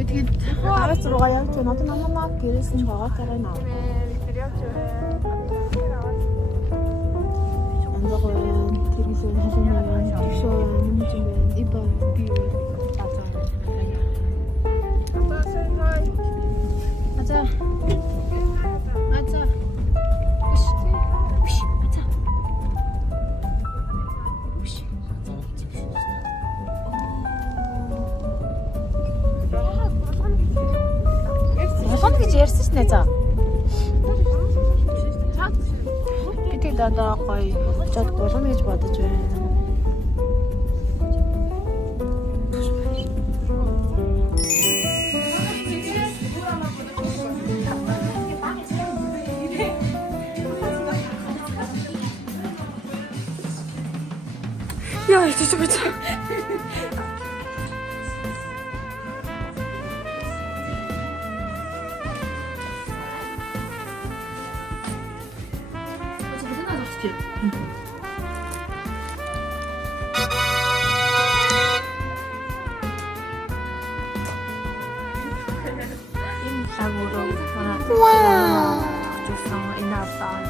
Мэдгээд араас руугаа явж байна. Одоо намаа гэрээс нь богоотойгоо наа. Тэр явж байна. Андаггүй тэргүүл халуун төвшөө юм чинь байна. Ибаа би бацаа. Апа say hi. Ачаа. Ачаа. Болгоно гэж ярьсан шнэ за. Бид одоо гоё жод болгоно гэж бодож байна. Яа, чи бич. Wow. Just inaasahan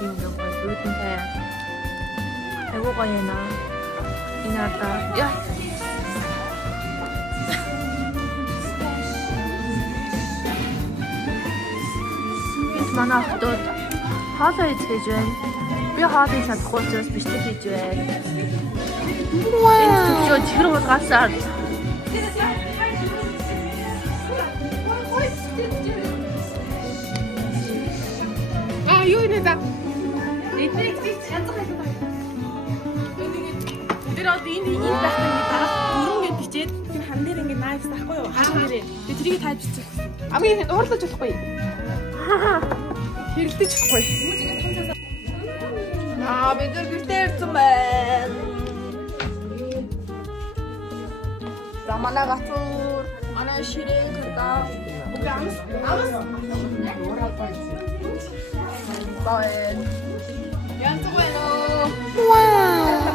yung lutuin Ewan ko yun na. Inata. Yeah. Манай охтууд хоолоо идэж байна. Би хоолыг чадахгүй учраас бичлэг хийж байна. Энэ төвчөө чихэр хулгасаар юу нэ та? Энийг янзах байсан байна. Тэр одоо энэ байх юм дараа өрөнгөд бичээд тэр хан дээр ингэ найс тахгүй юу? Хаан дээрээ. Тэр трийг тайвчих. Амгийн уурлаж болохгүй. Хэрэлдэж болохгүй. Бид нар гэртээ ирсэн байна. За манай гацуур, манай ширээн гэдэг. Үгүй амс. Баэн. Янз байна уу? Вау.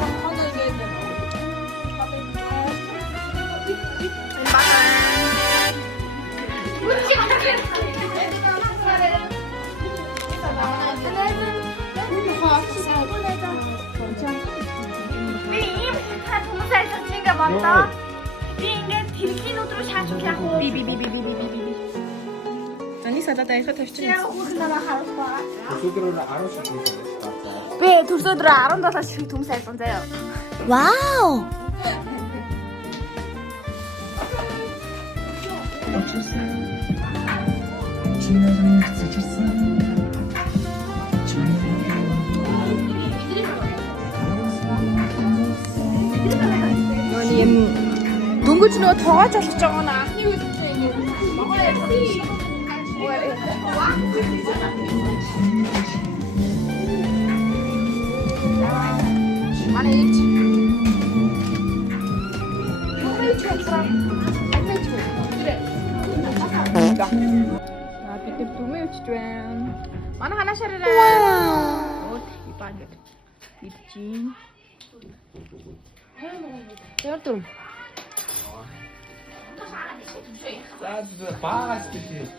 Би ийм хат хүмүүс ажиллаж ингээ бодоо. Би ингээ тэрхийн өдрөө шаачвал яах вэ? Би. Ани салаад аяха тавьчих. Яг хүмүүс намайг харуулах байгаа. Өсөдрөө 10 шиг байна. Би төрсөдрөө 17 шиг төмс ажиллсан заяа. Вау. Юм дөнгөж нөгөө тоогооч болгож байгаа нь анхны үедээ ингэ манай ээж бид нар дүмээ өчж байна. Манай ханаашаараа. Оо ипаа гэд. Идчихин. Яар дүр. Баагаас биш.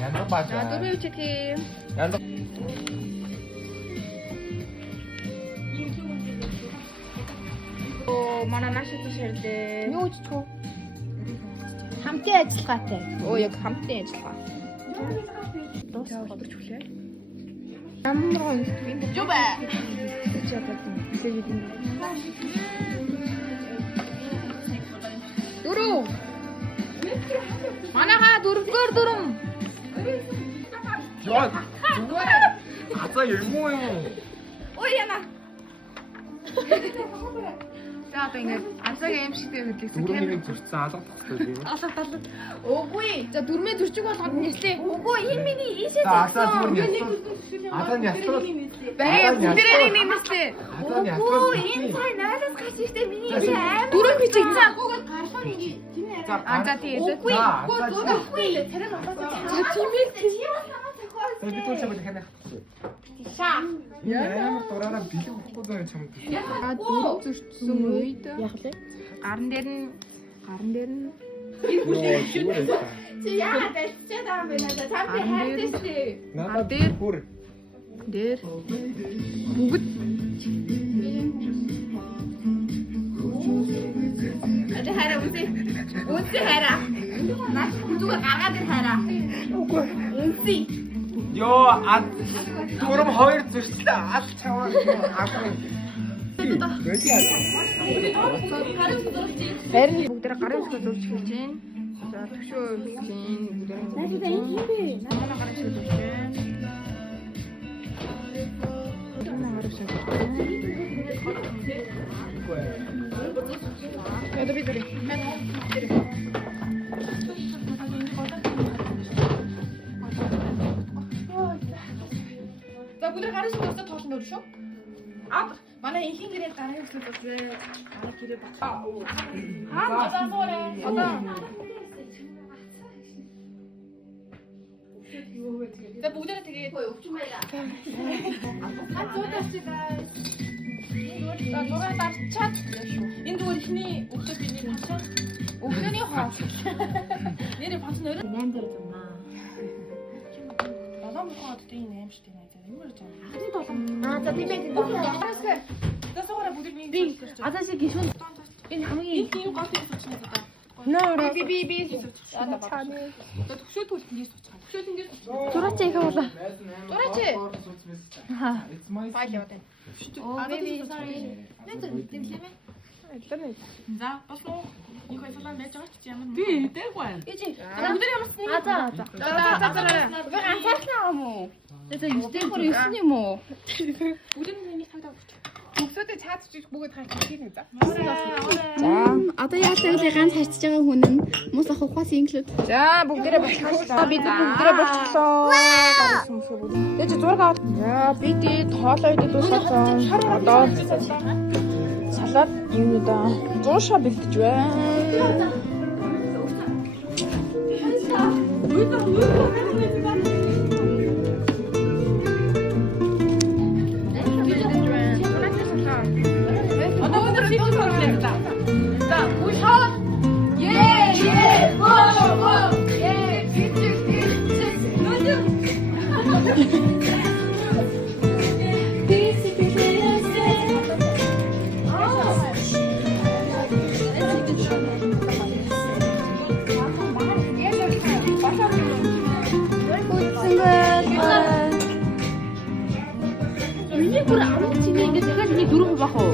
Янда бааж. Дүмээ өчж тийм. Янда. Оо манай наашаа ширлээ. Юу ч чуу. Хамтын ажиллагаатай. Оо яг хамтын ажиллагаа. Дуусах болж хүлээ. Ямар гонх юм бэ? Юу бэ? Дөрөв. Манайха дөрөвдүгээр дүрм. Яа. Хата юм уу? Ой яна. За одоо ингэ анцаагийн юм шигтэй хөдлөсөн. Дөрөвнийг зурцсан алга тахтай. Алаад. Үгүй. За дөрмөө дөрчиг болгоод нэслээ. Үгүй энэ миний ийшээ Асаа зүгээр ястал. Асаа ястал. Бай бүгдээрээ нэг нэслээ. Асаа ястал. Энэ цай наадад гарч ирсэн миний ийшээ аим. Дөрөв бичиг. За гуйгаад гарсан нэг. За тийм. Үгүй. Үгүй. Тэрэн болоод. За тийм ээ. Би түүш бол ханах. Шаа. Ямар дураараа бэлэг өгөхгүй байгаа чамд. Дөрөв зөрчсөн үед Яг лээ. гарн дээр нь Чи яагаад альчаад байгаа юм бэ надад? Та би хайртай. Надад бүр Дээр. Бүгд Ада хараа үгүй. Үгүй хараа. Наас зүгээр гаргаад ир хараа. үгүй. Үнси. Йоо ад гурам хоёр зүрслээ ад чаваа аагүй. Wedi ад. Харин бүгдээ гарын үсгээ зурж хийж байна. За төвшөө хийх бүгдээ. Манай гарын үсгээ зурж байна. Ядаа би дөрөв. За бүгд гарын үсгээ тоолно үү шүү? Аа манай инхийн гэрээ гарын үсгээ зурж гарын гэрээ бат. Одоо нуурэ. Одоо За бүгдээ тэгээ өвчин байлаа. За нураа дарчаад энэ зүгээр ихний өвчөө биний фашн өвчний хоол. Нэрээ фашн өөрөө 8 зэрэг юмнаа. Долоон мохоод тийм 8 штий наа. Юу гэж байна? Ахны долоон. За тийм ээ. За суугаа бүгд би. Одоо шиг гişүн. Энэ хамгийн юу гол юм сууч надад. нөө Би. За төгшөө түлт ингэ сууч. Төгшөө ингэ сууч. зураач их болоо. Зураач. It's my Файл яваад байна. За бас уу их ойлголоо байж байгаа ч ямар би дэггүй байна. Бүгд ямарсан нэг. За. Би ганцаархнаа юм уу? За юустэй бүр юусэн юм уу? Бүгд нэг тагтаа өгч. Бүгсүүдээ цаад чиж бүгд хайх хийх за. За одоо яатай үлээ ганц харьцаж байгаа хүн нь мус ах ухаас инклюд. За бүгдээрээ болчихлоо. Бид бүгдээрээ болчихлоо. Тэгэж зураг аваад. За бид тоолоо идэж дууссан. Одоо салаад юм да. 100 шаа бэлдэж байна. Одоо өндөр хийх юм байна. За уушаа. Е. Оо. Е. Миний бүр амт чиний ингэ дахиад нэг 4% бах уу?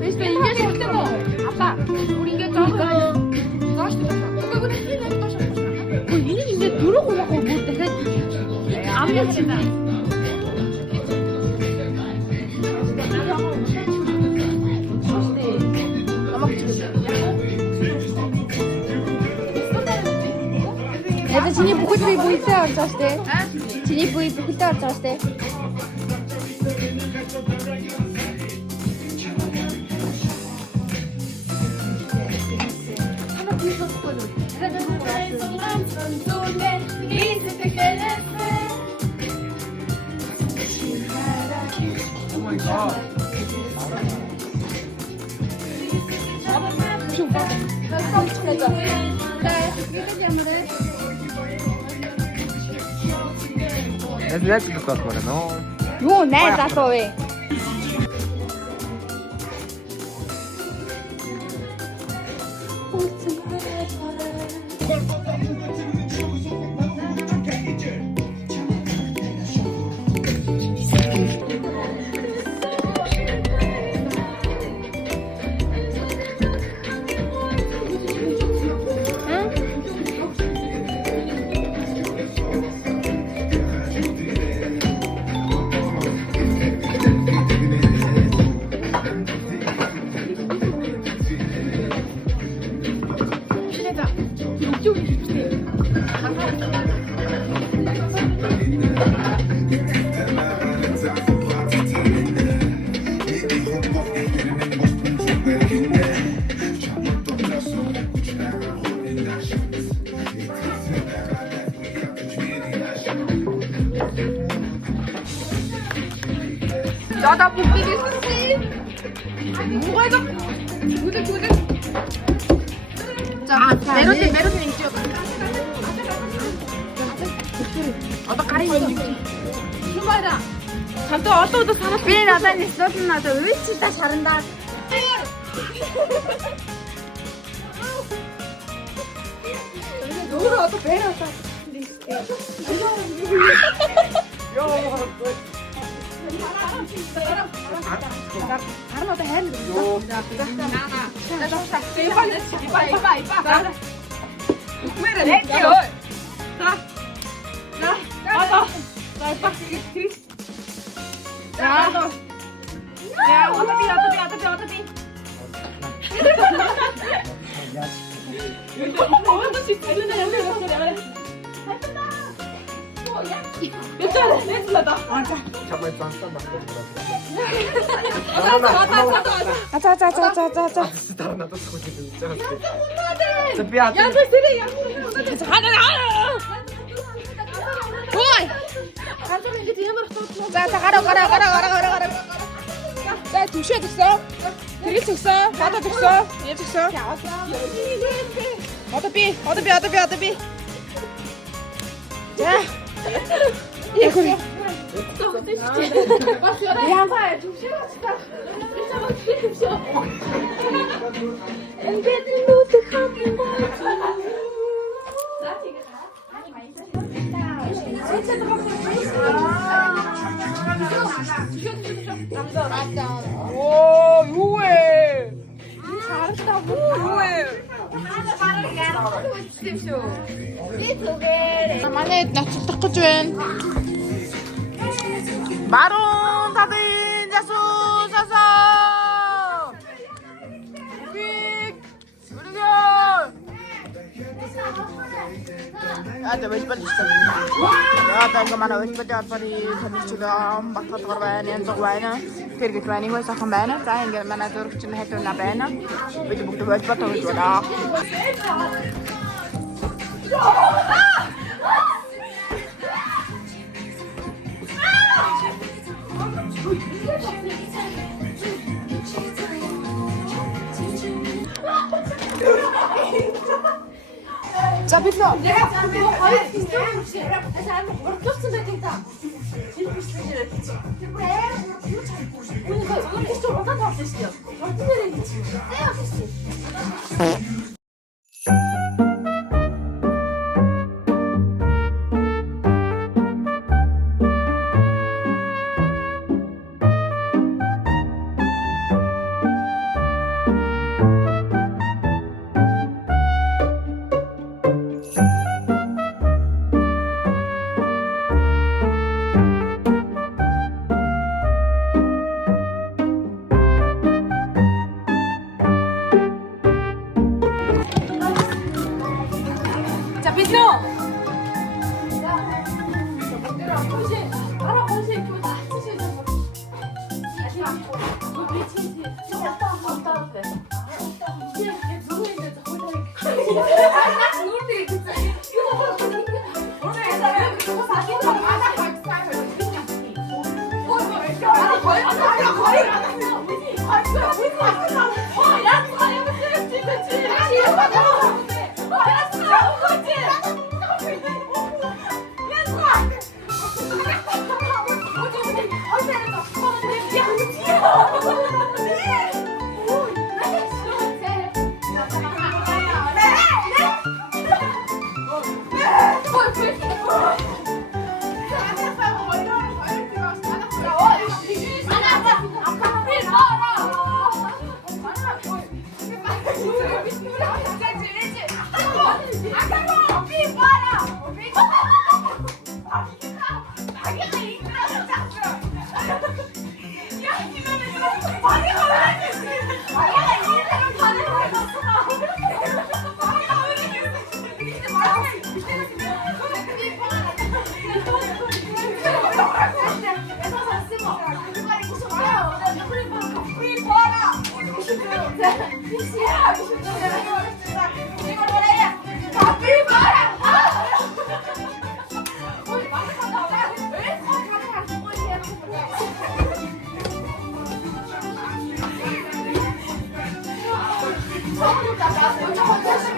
Биш би ингэж хэлсэн мó. Апа. Бүр ингэж зоогоо. Зоош. Үгүй хийх нэг доош. Энийг ингэ 4% бах уу? Бүр дахиад амт чиний. Это чиний бүхэл бүхэлдээ орж байгаа штэ. Чиний бүхэлдээ орж байгаа штэ. Oh my god. Яг л бас мөрөн оо. Юу найз залуу вэ? Жада бүгдийг хэлсэн чи. Муугаад. Бүгд. 메로디 인지요. 가리 출발이다. 잠도 살았어. Би надад нэсвэн надад үстэй шарандаа. 노래 어떤 배려다. 다른 어떤 해. 이봐. 왜래? 내게요. 자, 맞아. 자, 이봐. 자, 야, 어차피. 가라. 자, 두시에 됐어. 드릴 됐어. 바다 됐어. 얘 됐어. 어차피. 자. 예, 그래. 양파에 좀 싫어지다. 오, 요해. 잘했다고. 요해. 만에 나 탁탁해준 마론 다빈 자수 사서 빅 우리가 ada wes pada ya tahu kemana wes pada pari kami juga bakal terbaik yang terbaiknya pergi ke mana wes akan baiknya saya ingin mana tur cina itu nak baiknya begitu begitu wes pada wes pada 잡혔어. 내가 그거 거의 비슷해. 다시 한번 그렇게 됐다. 그래. 오늘 그 피스톨 어떤 거 쓰시죠? 어떤 데 있지? 떼어 쓰시. 나 혼자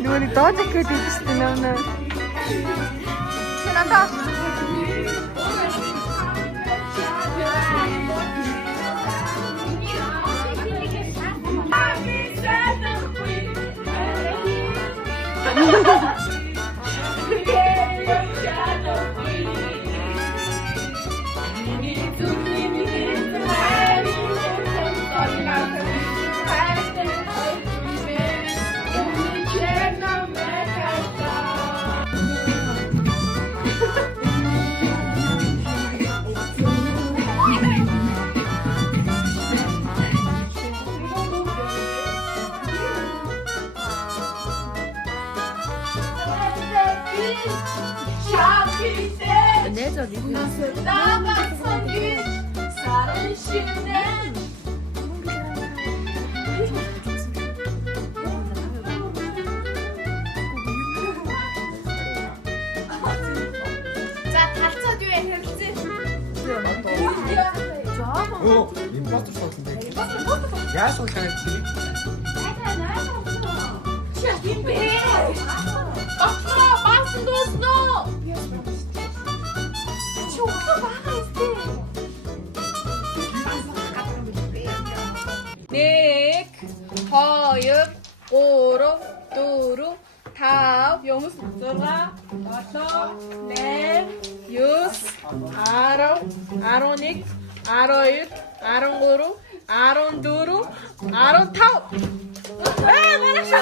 Нүуний дооцох гэдэг юм шүү дээ нөө. Чи надад 내저 리뷰 자, 다쳐 뒤에 했지? 오, 임포스터 같은데. 야소 잘했지. 닉, 허윷, 오로, 두루, 다음, 영수, 쩌라, 와서, 네, 유스, 아로닉, 아로윷, 아롱고루, 아론두루, 아론타우. 에, 말했어!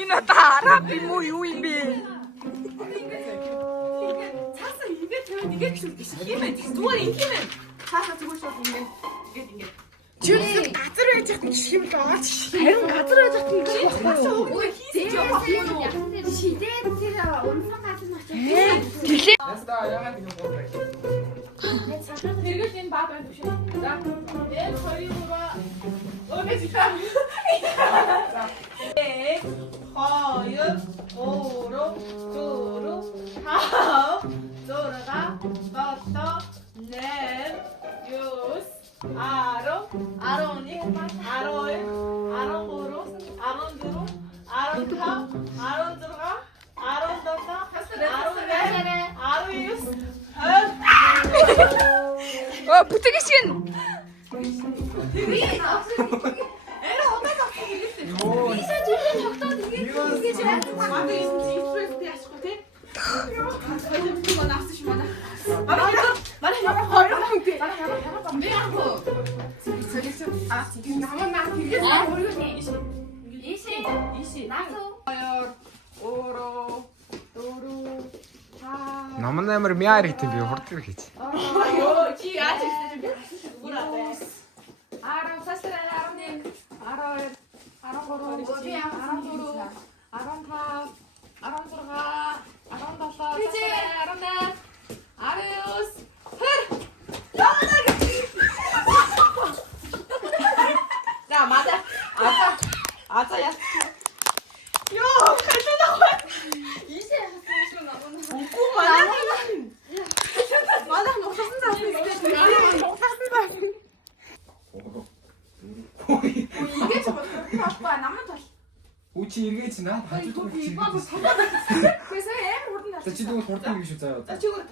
이나 다 알아, 비모 유이비. 찼어, 이게 들면 이게 힘은, 누가 힘은. 찼어, 두고 싶어, 이게. 주스 다 들어. байж байгаа юм л аач. Харин газар байж байгаа юм чи. Ой хийх юм. Шидээ тэр унсан газар мach. Тэглээ. Яста яагаад ингэ бодлоо. Тэргэл энэ баа байна биш үү? За. Энэ хоёроо өөдөө зихаа. Э хоёр гурав дөрөв тав зурга дотоо 8 9 10 11 12 13 14 бүтээгч гин. Эра удаа тавтай хэлээсэй. Ийшээ зүрхэн тогтоод ингэж манай юм экспресс яахгүй тий. Хоёрын мөн авсан шүү манай. Манай хоёр хүн тий. Би яахгүй. Сэлэсэ тийм намаа тэгээд өөрөөр ийшээ. Наасуу. Наман амар мяар хийх би хурдан хийж. Йоо чи яаж хийсэн бэ? Бүрээ. 11 12 13 아자 야. 요, 괜찮아. 이제 맞아. 무슨 이게 좀 아빠 남는 다. Үчи эргэж наа. 그래서 애 모르는 날. За чи дүүл хурдан гэж үзээ. 자, 지금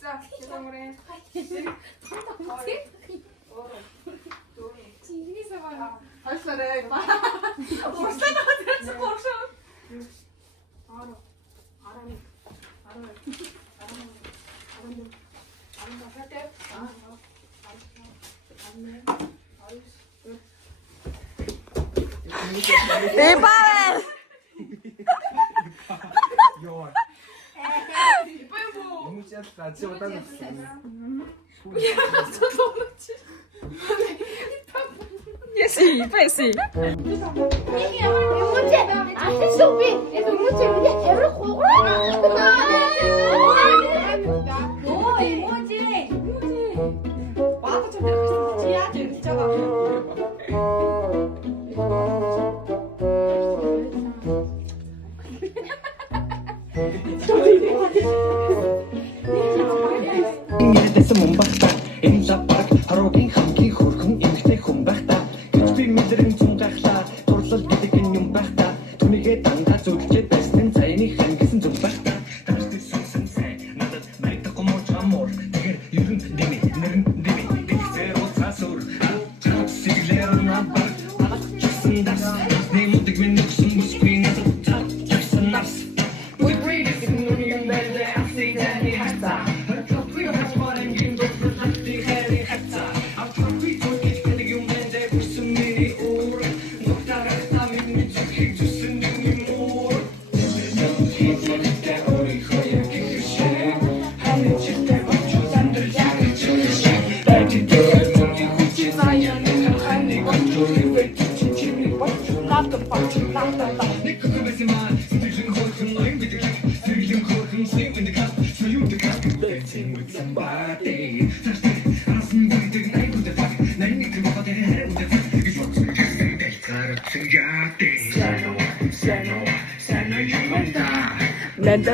자, 죄송해요. 지리서 봐. 벌써래. 벌써 나한테 벌써. 대박. Йоо. Юм чи яа чи удаа гэсэн. 예시, 예시. Дэсэн мөн багтаа энэ лав баг харуугийн хамгийн хөрхөн эмхтэй хүн багтаа гэж би мэдрэн зун гахлаа турлал гэдэг энэ юм багтаа түнийгээ дандаа зөвлөж байсан цайны хан гэсэн зүг багтаа тааштай сүнсэн сайн надад баригдахгүй муу чамуур тэгэхээр ерөн дэми нэрэн дэми тэгсээр уусасур чам сиглэр набар алах чсэн дас нэмудэг минь нүксэн бүсгүй надад чсэн нас we breathe it in the new baby I see that he has that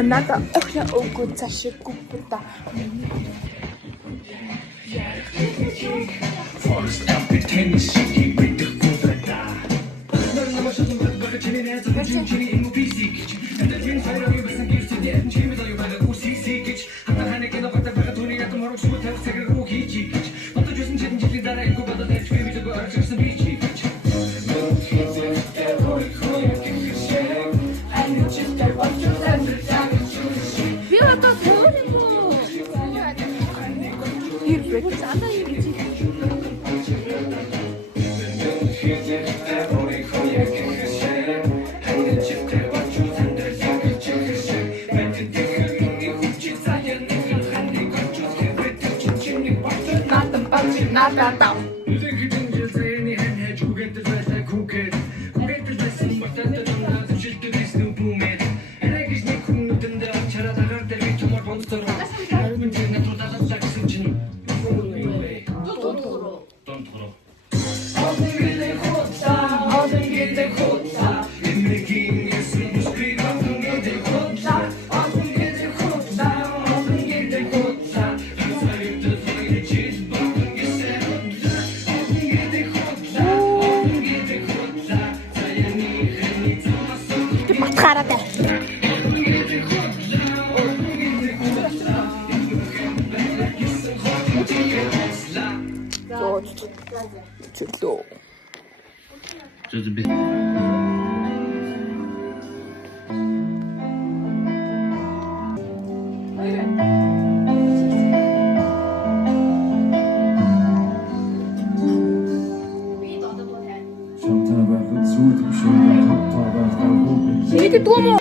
나다 охля 오고 자식 굽다. Forest up in Tennessee, with the Kubrata. 너는 마셔도 막바가 지내내서 중진이 인무비시 근데 빈 사이라고 벌써 길수네 재미도 요바가 우시시기치 하나 하나께 너 갖다 박아 돈이 약간 모르고 수고타고 색을 기지 어떤 주신 책임질 나라 입고 받아 내 주임이 되고 알아서 비치 너 기대 때로이 코야 기그세 아니 진짜 완전 딴들 장을 주시 비와도 소리고. 왜 이렇게 짜다 이러지? 나다. хараад бай. Чөлөө. Шантаа байхад зүйл төвшин тавтаа байхад хүүхэд Хинэд дүү мө?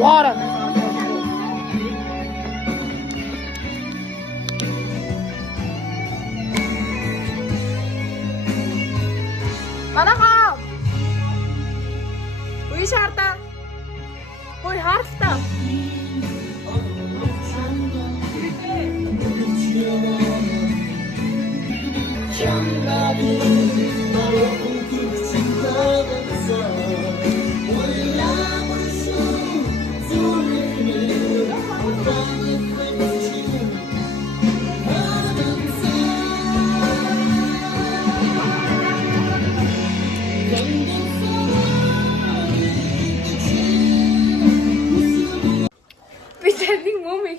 Water. Манайхаа. Үе шаардаа. Ой харалтаа. Би таны мөмэй.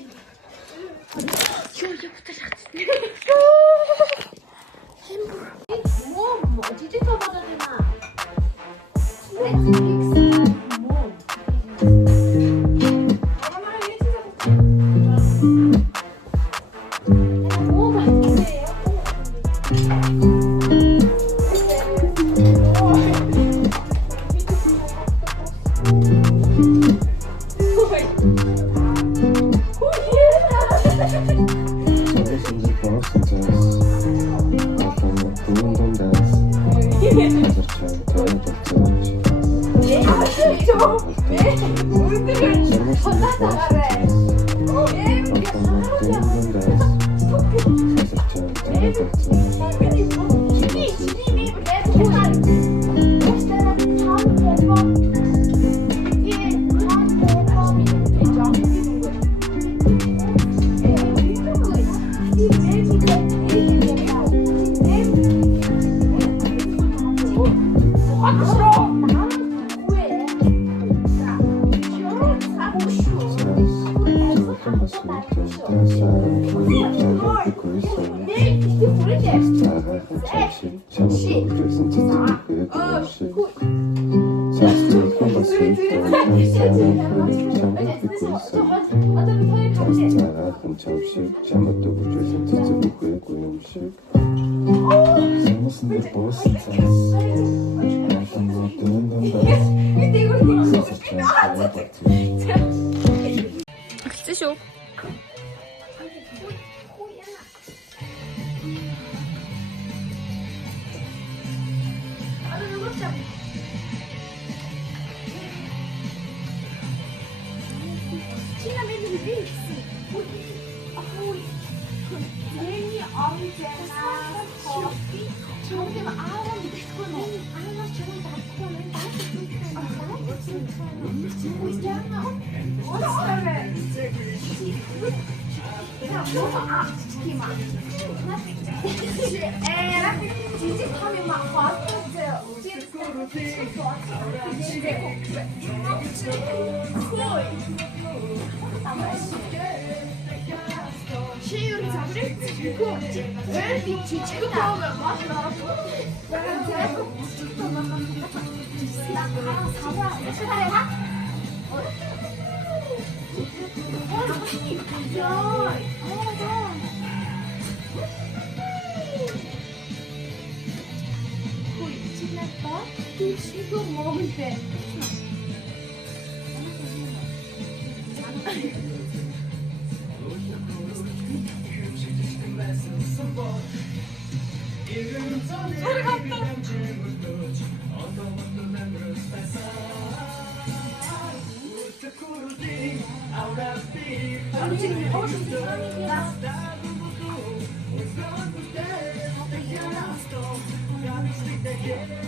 Эхэлсэн шүү. No.